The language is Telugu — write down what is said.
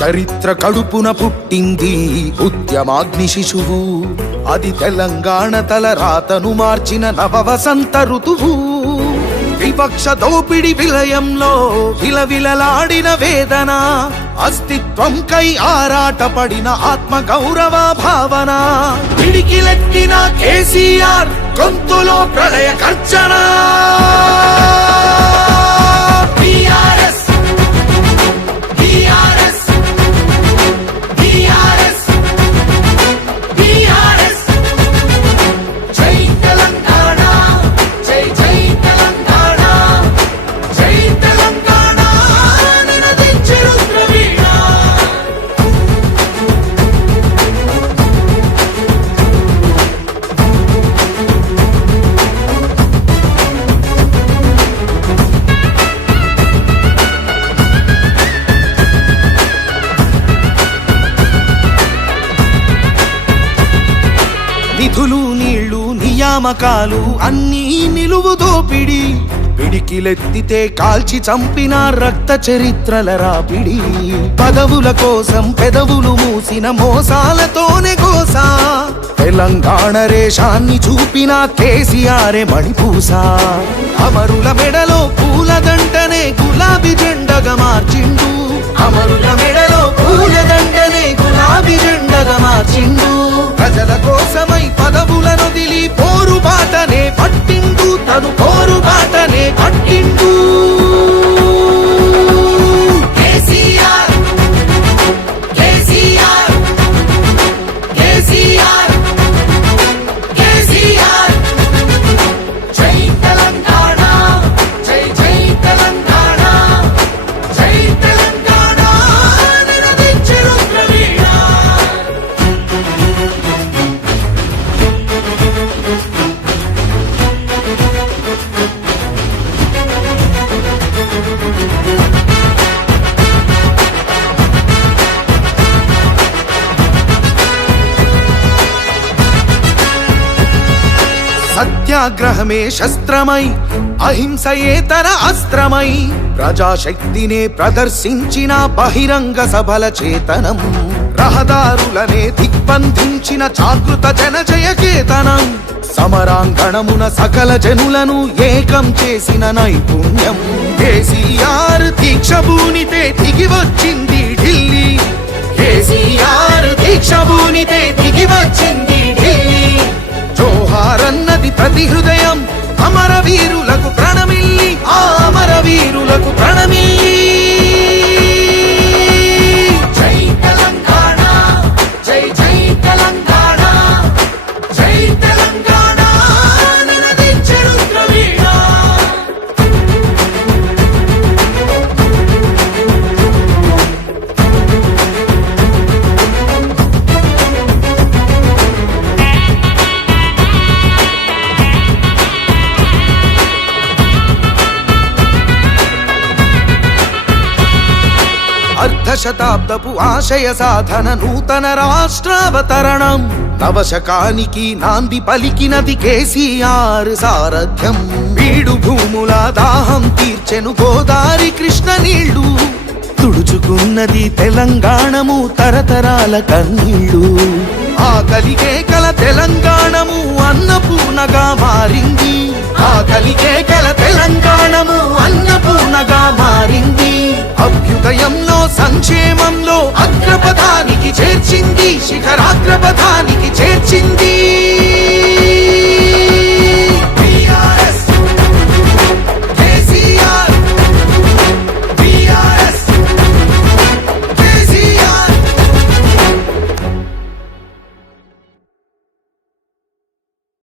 చరిత్ర కడుపున పుట్టింది ఉద్యమాగ్ని శిశువు, అది తెలంగాణ తల రాతను మార్చిన నవవసంత ఋతువు. వివక్ష దోపిడి విలయంలో విలవిలలాడిన వేదన, అస్తిత్వం కై ఆరాటపడిన ఆత్మ గౌరవ భావన. పిడికిలెత్తిన కేసీఆర్ గొంతులో ప్రళయ గర్జన. నిధులు నీళ్లు నియామకాలు అన్నీ నిలువు దోపిడి, పిడికిలెత్తితే కాల్చి చంపిన రక్త చరిత్రల రాపిడి. పదవుల కోసం పెదవులు మూసిన మోసాలతోనే గోసా, తెలంగాణ రేషాన్ని చూపిన కేసీఆరే మణిపూస. అమరుల మెడలో పూలదండనే గులాబీ జెండగా మార్చిండు, అమరుల మెడలో పూలదండనే గులాబీ జెండగా మార్చిండు. ప్రజల కోసమై పదవులను దిలి పోరుబాటనే పట్టిండు, తను పోరుబాటనే పట్టిండు. కేసీఆర్ కేసీఆర్ కేసీఆర్ కేసీఆర్ జై తెలంగాణ, జై జై తెలంగాణ, జై తెలంగాణ నినదించే రుద్రవీణ. సత్యాగ్రహమే శస్త్రమై అహింసయే తన అస్త్రమై, ప్రజాశక్తినే ప్రదర్శించిన బహిరంగ సభల చేతనం, రహదారులనే దిగ్బంధించిన జాగృత జనజయ కేతనం, సమరాంగణమున సకల జనులను ఏకం చేసిన నైపుణ్యం. కేసీఆర్ దీక్ష భూనితే దిగి వచ్చింది ఢిల్లీ, కేసీఆర్ దీక్ష భూనితే దిగి వచ్చింది ఢిల్లీ. జోహారన్నది ప్రతి హృదయం, అమరవీరులకు ప్రణమిల్లి, ఆ అమరవీరులకు ప్రణమిల్లి. జై తెలంగాణ, జై జై తెలంగాణ, జై తెలంగాణ నినదించే రుద్రవీణ. అర్ధశతాబ్దపు ఆశయ సాధన నూతన రాష్ట్రావతరణం, నవశకానికి నాంది పలికినది కేసీఆర్ సారథ్యం. బీడు భూముల దాహం తీర్చెను గోదారి కృష్ణ నీళ్లు, తుడుచుకున్నది తెలంగాణము తరతరాల కన్నీళ్లు. ఆకలికే కల తెలంగాణము అన్నపూర్ణగా మారింది, ఆకలికే కల తెలంగాణము అన్నపూర్ణగా మారింది. అభ్యుదయంలో సంక్షేమంలో అగ్రపథానికి చేర్చింది, శిఖరాగ్రపథానికి చేర్చింది.